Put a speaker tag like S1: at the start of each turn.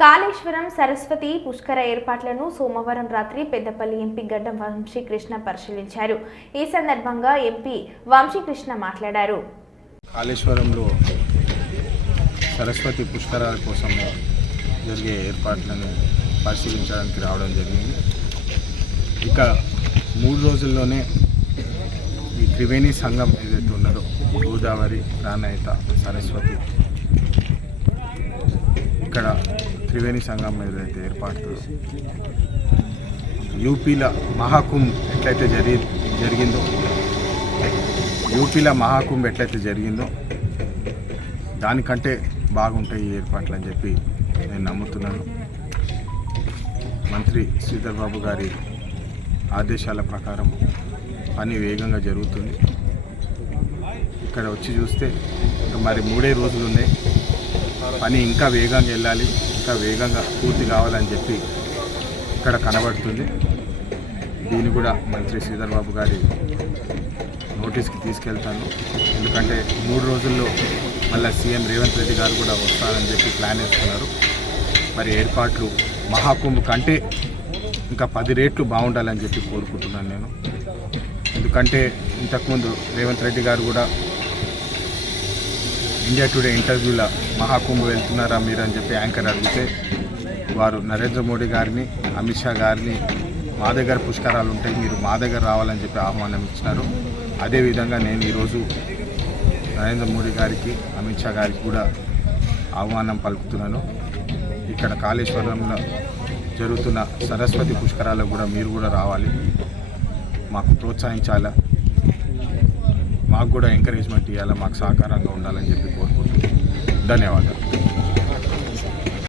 S1: కాళేశ్వరం సరస్వతి పుష్కర ఏర్పాట్లను సోమవారం రాత్రి పెద్దపల్లి ఎంపీ గడ్డం వంశీకృష్ణ పరిశీలించారు. ఈ సందర్భంగా ఎంపీ వంశీకృష్ణ మాట్లాడారు.
S2: కాళేశ్వరంలో సరస్వతి పుష్కరాల కోసం జరిగే ఏర్పాట్లను పరిశీలించడానికి రావడం జరిగింది. ఇక మూడు రోజుల్లోనే ఈ త్రివేణి సంఘం ఏదైతే ఉన్నదో గోదావరి ప్రాణహిత సరస్వతి ఇక్కడ త్రివేణి సంఘం ఏదైతే ఏర్పాటు యూపీల మహాకుంభ్ ఎట్లయితే జరి జరిగిందో యూపీలో మహాకుంభ్ ఎట్లయితే జరిగిందో దానికంటే బాగుంటాయి ఈ ఏర్పాట్లు అని చెప్పి నేను నమ్ముతున్నాను. మంత్రి శ్రీధర్ బాబు గారి ఆదేశాల ప్రకారం పని వేగంగా జరుగుతుంది. ఇక్కడ వచ్చి చూస్తే ఇంకా మరి మూడే రోజులు ఉన్నాయి పని ఇంకా వేగంగా వెళ్ళాలి. ఇంకా వేగంగా పూర్తి కావాలని చెప్పి ఇక్కడ కనబడుతుంది. దీన్ని కూడా మంత్రి శ్రీధర్ బాబు గారి నోటీస్కి తీసుకెళ్తాను. ఎందుకంటే మూడు రోజుల్లో మళ్ళీ సీఎం రేవంత్ రెడ్డి గారు కూడా వస్తారని చెప్పి ప్లాన్ వేస్తున్నారు. మరి ఏర్పాట్లు మహాకుంభ్ కంటే ఇంకా పది రేట్లు బాగుండాలని చెప్పి కోరుకుంటున్నాను నేను. ఎందుకంటే ఇంతకుముందు రేవంత్ రెడ్డి గారు కూడా ఇండియా టుడే ఇంటర్వ్యూలో మహాకుంభ వెళ్తున్నారా మీరు అని చెప్పి యాంకర్ అడిగితే వారు నరేంద్ర మోడీ గారిని అమిత్ షా గారిని మా దగ్గర పుష్కరాలు ఉంటాయి మీరు మా దగ్గర రావాలని చెప్పి ఆహ్వానం ఇచ్చినారు. అదేవిధంగా నేను ఈరోజు నరేంద్ర మోడీ గారికి అమిత్ షా గారికి కూడా ఆహ్వానం పలుకుతున్నాను. ఇక్కడ కాళేశ్వరంలో జరుగుతున్న సరస్వతి పుష్కరాలకు కూడా మీరు కూడా రావాలి. మాకు ప్రోత్సహించాలా? మాకు కూడా ఎంకరేజ్మెంట్ ఇవ్వాలా మాకు సహకారంగా ఉండాలని చెప్పి కోరుకుంటున్నాను. daniel